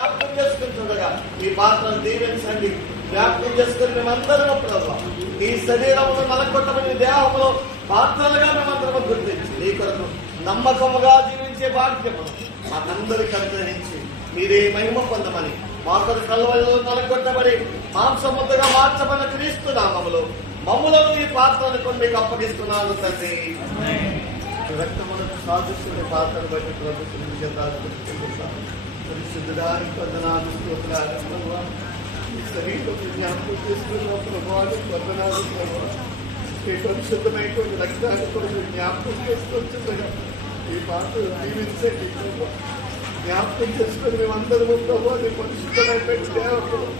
జ్ఞాపకం చేసుకుంటుండగా ఈ పాత్రను దీవించండి. జ్ఞాపకం చేసుకుని మేమందరం ప్రభావ ఈ శరీరంలో నలగొట్టబడిన దేహంలో పాత్రలుగా మేమందరం గుర్తించి నీ కొరకు నమ్మకముగా జీవించే భాగ్యము మాకందరికి అనుగ్రహించి మీరే మహిమ పొందమని మా కొరకు కల్వలో నలగొట్టబడి మాంసముద్దగా మార్చబడిన క్రీస్తు నామములో మమ్ములను ఈ పాత్రను కొన్ని మీకు అప్పగిస్తున్నాను తండ్రి. రక్తములకు సాధిస్తున్న పాత్రను బట్టి ప్రభుత్వం పరిశుద్ధానికి వందనాలు స్తోత్రాలు. శరీరం జ్ఞాపకం చేసుకున్న ప్రభావాలు వందనాలు ప్రభావం. ఈ పరిశుద్ధమైనటువంటి రక్తాన్ని కొరకు జ్ఞాపకం చేసుకొచ్చుగా ఈ పాత్రలు జీవించండి ప్రభావ. జ్ఞాపకం చేసుకుని మేమందరము ప్రభావ నీ పరిశుద్ధమైనటువంటి దేవతలు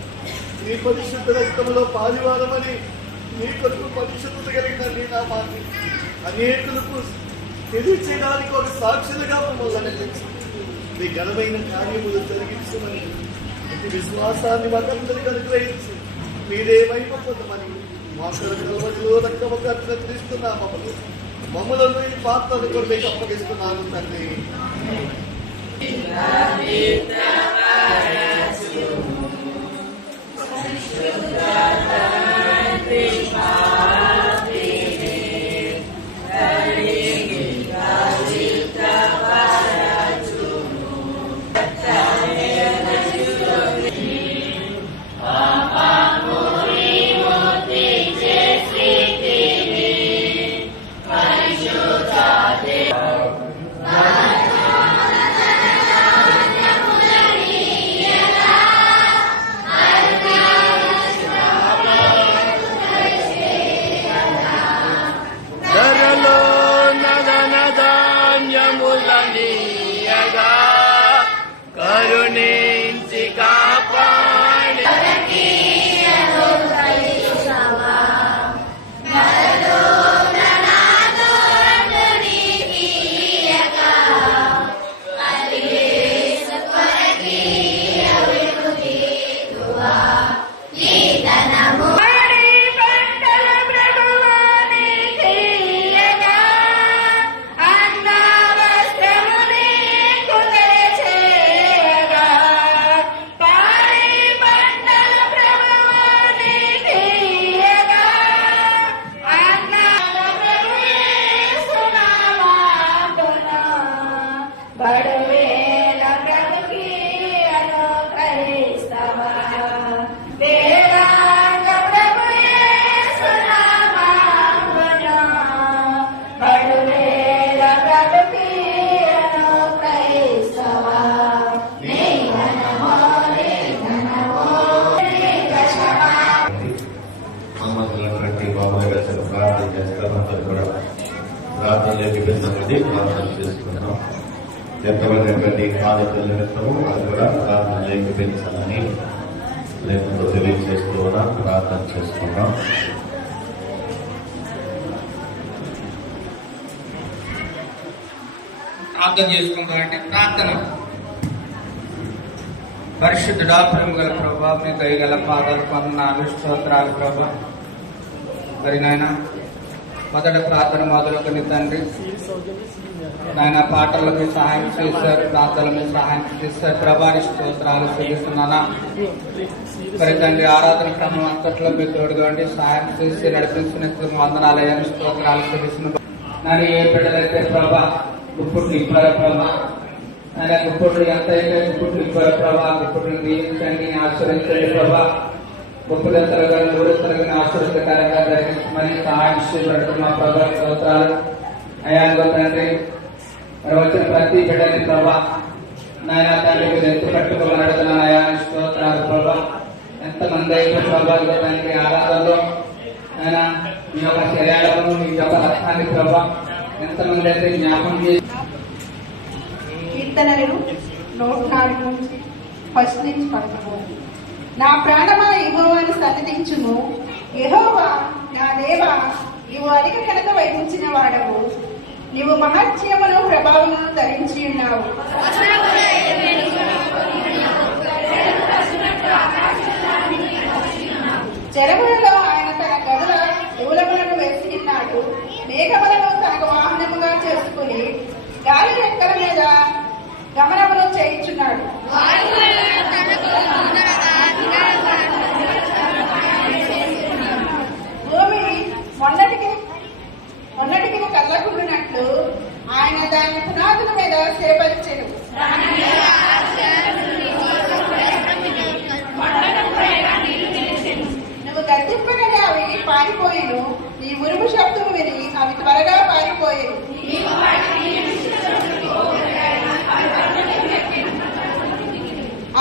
నీ పరిశుద్ధ రక్తంలో పారివారమని నీ కొరకు పరిశుద్ధత కలిగిన నీ నామాన్ని అనేకులకు తెలియచేయడానికి ఒక సాక్షులుగా మమ్మల్ని మీ ఘనమైన కార్యములు జరిగించమని ఇంటి విశ్వాసాన్ని మాకందరికి అనుగ్రహించి మీరే మహిమ పొందమని మా కలవలో రక్తముగా ప్రకటిస్తున్నా మమ్మలను ఈ పాత్రను కూడా మీకు అప్పగిస్తున్నాను తండ్రి. కరుణించి కాపాడి ప్రార్థనలోకి వెళ్ళినది ప్రార్థన చేసుకున్నాం. ఎంతమంది బాధ్యతల నిమిత్తము అది కూడా ప్రార్థనలోకి పెంచాలని రేపు తెలియజేస్తూ ఉన్నాం. ప్రార్థన చేసుకున్నాం. ప్రార్థన చేసుకుంటాం అంటే ప్రార్థన. పరిశుద్ధుడా ప్రేమ గల ప్రభా మీ దయగల పాదాలు వందనాలు స్తోత్రాలు ప్రభా. మరి నాయన మొదట ప్రార్థన మొదలుకొని తండ్రి నాయన పాటల్లో మీరు సహాయం చేశారు, ప్రార్థనలు మీరు సహాయం చేశారు ప్రభాని స్తోత్రాలు చెల్లిస్తున్నానా. మరి తండ్రి ఆరాధన క్రమం అంతట్లో మీరు తోడుగండి సహాయం చేసి నడిపించినందుకు వందనాలయాన్ని స్తోత్రాలు చెల్లిస్తున్న నన్ను ఏ బిడ్డలైతే ప్రభా గుప్పుడు ఇవ్వరు ప్రభా ఆయన గుప్పుడు ఎంత అయితే గుప్పుడు ఇవ్వరు ప్రభా గుప్పుడుని దీవించండి ఆశ్రయించండి ప్రభా. గొప్పదెంతలుగా నూరెంతలుగా ఆశ్చర్యకరంగా జరిగించమని సహాయం చేయబడుతున్న ప్రభా స్తోత్రాలు అయా తండ్రి. మరి వచ్చిన ప్రతి బిడ్డని ప్రభా నాయన తండ్రి మీరు ఎంత పట్టుకోవాలని అడుగుతున్నాను అయా స్తోత్రాలు ప్రభా. ఎంతమంది అయితే ప్రభా తండ్రి ఆరాధనలో ఆయన మీ యొక్క శరీరము మీ యొక్క రక్తాన్ని ప్రభా ఎంతమంది అయితే జ్ఞాపకం చేసి కీర్తనలు 104 నుంచి ఫస్ట్ నుంచి 11. నా ప్రాణమా యెహోవాను సన్నిధించుము, యెహోవా నా దేవా నీవు అధిక ఘనత వహించిన వాడవు, నీవు మహత్యమును ప్రభావమును ధరించి ఉన్నావు. చెరగులలో ఆయన తన గదుల దూలములను వేసినాడు, మేఘములను తనకు వాహనముగా చేసుకుని గాలి రెక్కల మీద గమనమును చేయించున్నాడు.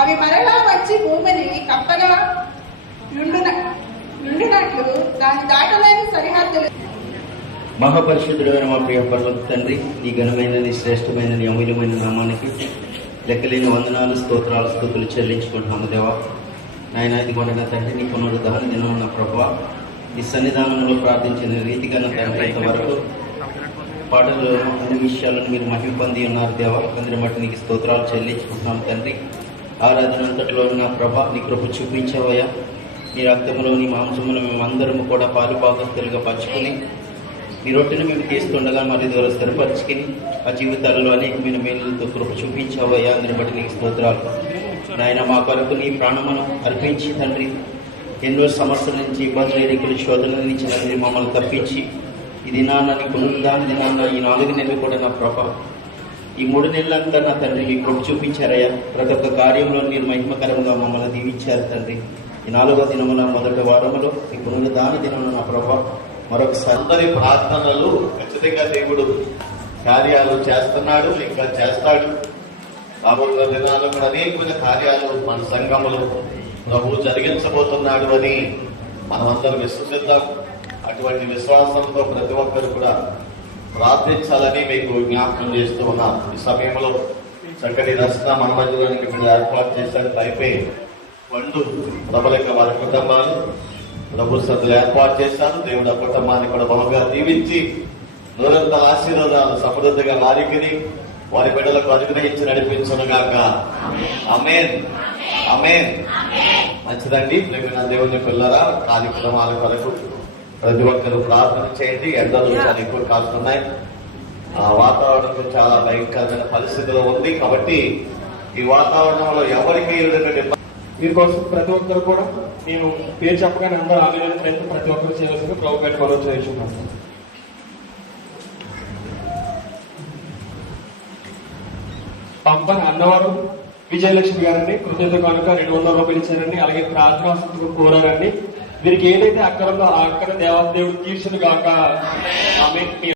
అవి మరలా వచ్చి భూమిని కప్పగా నుండినట్లు దాని దాటలేని సరిహద్దులు. మహాపరిశుద్ధుడైన మా ప్రియ పరలోక తండ్రి, నీ ఘనమైనది శ్రేష్టమైనది అమూల్యమైన నామానికి లెక్కలేని వందనాలు, స్తోత్రాలు, స్తుతులు చెల్లించుకుంటున్నాము దేవా. నాయన ఇదిగోండి నా తండ్రి, నీ పునరుద్ధరణ దినం ఉన్న ప్రభువా, ఈ సన్నిధానంలో ప్రార్థించిన రీతిగా నా తండ్రి ఇంతవరకు పాటలు అన్ని విషయాలను మీరు మహిమ పొంది ఉన్నారు దేవా. అందరి బట్టి నీకు స్తోత్రాలు చెల్లించుకుంటున్నాం తండ్రి. ఆరాధన అంతట్లో నా ప్రభా నీ కృప చూపించవయ్యా. నీ రక్తంలో నీ మాంసమును మేము అందరము కూడా పాలుపాకస్తులుగా పంచుకుని నీ రొట్టెను మేము తీస్తుండగా మరి ద్వారా స్థిరపరచుకుని ఆ జీవితాలలో అనేకమైన మేలులతో కృప చూపించవయ్యా. అందరి బట్టి నీకు స్తోత్రాలు నాయన. మా కొరకు నీ ప్రాణమును అర్పించి తండ్రి ఎన్నో సమస్యల నుంచి ఇబ్బందులు ఎన్నికలు శోధనల నుంచి తండ్రి మమ్మల్ని తప్పించి ఈ దినాన్న నీ పునరుద్ధాన దినాన్న ఈ 4 నెలలు కూడా నా ప్రభ ఈ 3 నెలలంతా నా తండ్రి నీ కృప చూపించారయ్యా. ప్రతి ఒక్క కార్యంలో మీరు మహిమకరంగా మమ్మల్ని దీవించారు తండ్రి. ఈ 4వ దినమున మొదటి వారములో ఈ పునరుద్ధాన దినమున నా ప్రభ మరొకసారి అందరి ప్రార్థనలు ఖచ్చితంగా దేవుడు కార్యాలు చేస్తున్నాడు, ఇంకా చేస్తాడు. రాబోయే దినాల్లో కూడా అనేకమైన కార్యాలు మన సంఘములు ప్రభు జరిగించబోతున్నాడు అని మనమందరం విశ్వసిద్దాం. అటువంటి విశ్వాసంతో ప్రతి ఒక్కరు కూడా ప్రార్థించాలని మీకు జ్ఞాపకం చేస్తూ ఉన్నాం. ఈ సమయంలో చక్కటి రచన మన మధ్యలోనికి మీరు ఏర్పాటు చేశారు. అయిపోయి వండు ప్రభులక వారి కుటుంబాలు ప్రభు సభ్యులు ఏర్పాటు చేశారు. దేవుడు ఆ కుటుంబాన్ని కూడా బహుగా దీవించి నూరంతల ఆశీర్వాదాలు సమృద్ధిగా వారికి వారి బిడ్డలకు అనుగ్రహించి నడిపించునుగాక. ఆమేన్, ఆమేన్. మంచిదండి. ప్రేమ దేవుని పిల్లరా, కార్యక్రమాల కొరకు ప్రతి ఒక్కరు ప్రార్థన చేయండి. ఎండలు చాలా ఎక్కువ కాస్తున్నాయి. వాతావరణం చాలా భయంకరమైన పరిస్థితిలో ఉంది. కాబట్టి ఈ వాతావరణంలో ఎవరికి మీకోసం ప్రతి ఒక్కరు కూడా నేను పేరు చెప్పగానే అందరూ ఆమె ప్రయత్నం ప్రతి ఒక్కరు చేయవలసింది ప్రభు పేరు మనం చేయించుకున్నాం. పంపన అన్నవరం విజయలక్ష్మి గారండి కృతజ్ఞత కనుక 200 రూపాయలు ఇచ్చారండి. అలాగే ప్రార్థనా కోరారండి. వీరికి ఏదైతే అక్కడ ఉందో ఆ అక్కడ దేవదేవుడు తీర్చును గాక. ఆమె ఈ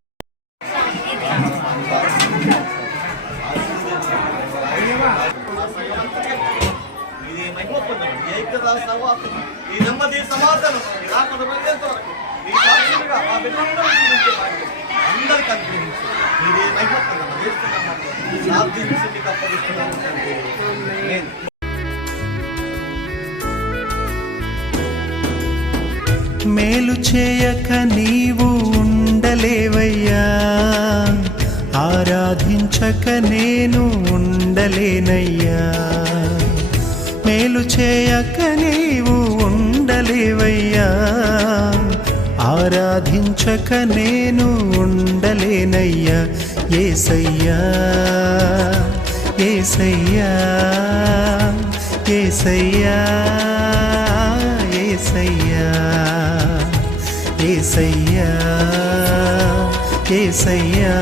నెమ్మది సమాధానం అందరికి అనుగ్రహించి మీరే ప్రార్థించి అప్పగిస్తున్నాము. మేలు చేయక నీవు ఉండలేవయ్యా, ఆరాధించక నేను ఉండలేనయ్యా. మేలు చేయక నీవు ఉండలేవయ్యా, ఆరాధించక నేను ఉండలేనయ్యా. యేసయ్యా యేసయ్యా యేసయ్యా యేసయ్యా యేసయ్యా యేసయ్యా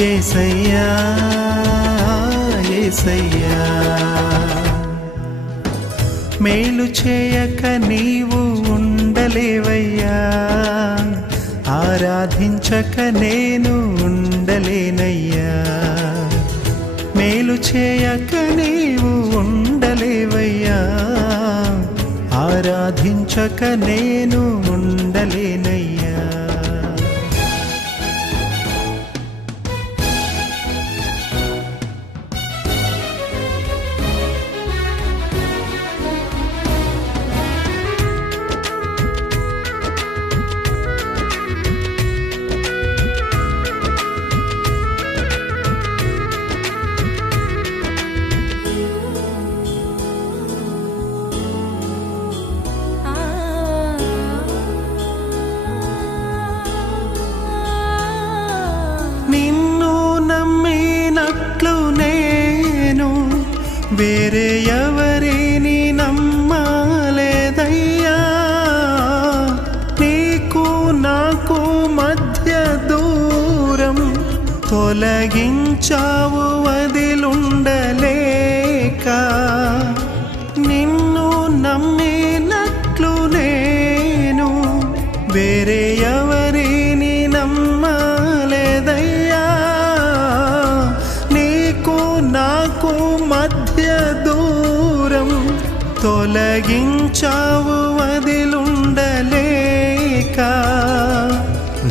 యేసయ్యా యేసయ్యా. మేలు చేయక నీవు ఉండలేవయ్యా, ఆరాధించక నేను ఉండలేనయ్యా. మేలు చేయక నీవు ఉండలేవయ్యా, ఆరాధించక నేను ఉండలేనయ్యా. వేరే ఎవరిని నమ్మలేదయ్యా. నీకు నాకు మధ్య దూరం తొలగించావు వదిలుండలేక. నిన్ను నమ్మినట్లు నేను వేరే ఎవరిని నమ్మలేదయ్యా. నీకు నాకు మధ్య తొలగించావు వదిలుండలేక.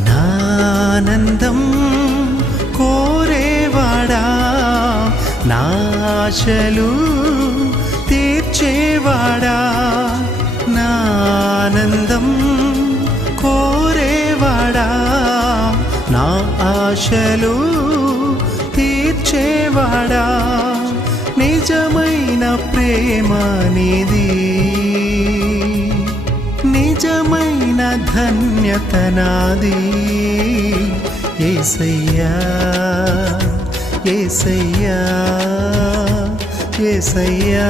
నానందం కోరేవాడా, నాశలు తీర్చేవాడా, నానందం కోరేవాడా, నా ఆశలు తీర్చేవాడా, నిజమైన ప్రేమ నీది, నిజమైన ధన్యత నాది. యేసయ్యా యేసయ్యా యేసయ్యా.